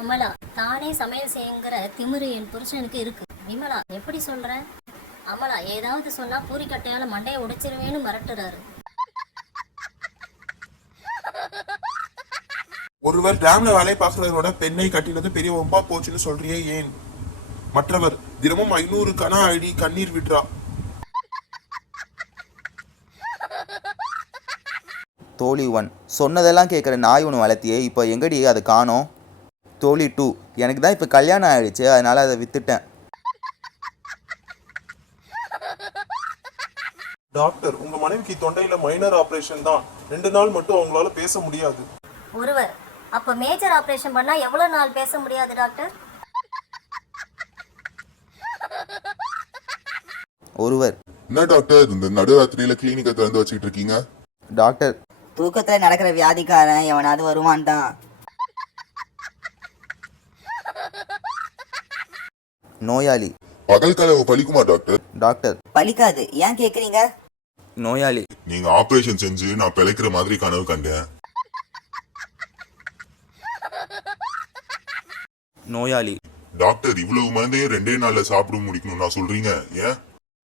அமலா, தானே சமையல் செய்யுங்கிற திமிரு என் புருஷனுக்கு இருக்கு. விமலா, எப்படி சொல்ற? அமலா, ஏதாவது சொன்னா பூரிக்கட்டையால மண்டையை உடைச்சிருவேன்னு மிரட்டுறாரு. ஒருவர் டேம்ல வேலை பார்க்கிறவரோட பெண்ணை கட்டினது பெரிய ஒம்பா போச்சுன்னு சொல்றியே ஏன்? மற்றவர், தினமும் 500 கன அடி கண்ணீர் விட்றா. தோழி 1, சொன்னதெல்லாம் கேட்குற நாய் ஒன்று வளர்த்தியே, இப்போ எங்கடி அதை காணோம்? தோழி 2, எனக்கு தான் இப்போ கல்யாணம் ஆகிடுச்சு, அதனால் அதை விற்றுட்டேன். டாக்டர், உங்க மனைவிக்கு தொண்டையில மைனர் ஆபரேஷன் தான், 2 நாள் மட்டும் அவங்களால பேச முடியாது. ஒருவர், அப்ப மேஜர் ஆபரேஷன் பண்ணா எவ்வளவு நாள் பேச முடியாது டாக்டர்? ஒருவர், என்ன டாக்டர் இந்த நடுராத்திரியில கிளினிக்கை திறந்து வச்சுக்கிட்டு இருக்கீங்க? டாக்டர், தூக்கத்துல நடக்கிற வியாதிக்காரன் எவனாவது வருவான் தான். நோயாளி, பகல் கனவு பலிக்குமா டாக்டர்? டாக்டர், பலிக்காது, ஏன் கேக்குறீங்க? நோயாளி, நீங்க ஆபரேஷன் செஞ்சு நான் பிழைக்கிற மாதிரி கனவு கண்டேன். நோயாளி, டாக்டர் இவ்வளவு மருந்தையும் 2 நாள்ல சாப்பிட முடிக்கணும் நான் சொல்றீங்க ஏன்?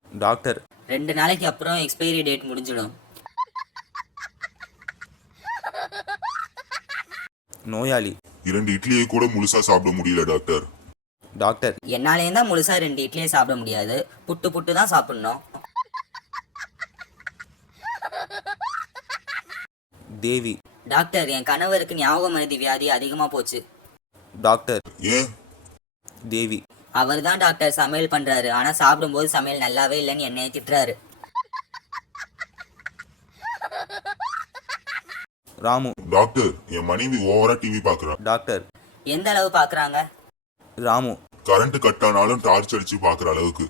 டாக்டர், 2 நாளைக்கு அப்புறம் எக்ஸ்பைரி டேட் முடிஞ்சிடும். நோயாளி, 2 இட்லியை கூட முழுசா சாப்பிட முடியல டாக்டர். டாக்டர், என்னாலேயும் தான் முழுசா 2 இட்லியே சாப்பிட முடியாது, புட்டு புட்டு தான் சாப்பிடணும். தேவி, டாக்டர், என் கணவருக்கு ஞாபக மருதி வியாதி அதிகமா போச்சு. டாக்டர், ஏன்? தேவி, அவர் தான் டாக்டர் சமையல் பண்றாரு, ஆனா சாப்பிடும்போது சமையல் நல்லாவே இல்லைன்னு என்னைய திட்டுறாரு. ராமு, டாக்டர் என் மனைவி ஓவரா டிவி பாக்குறா. டாக்டர், எந்த அளவு பாக்குறாங்க? ராமு, கரண்ட் கட் ஆனாலும் டார்ச் அடிச்சு பாக்குற அளவுக்கு.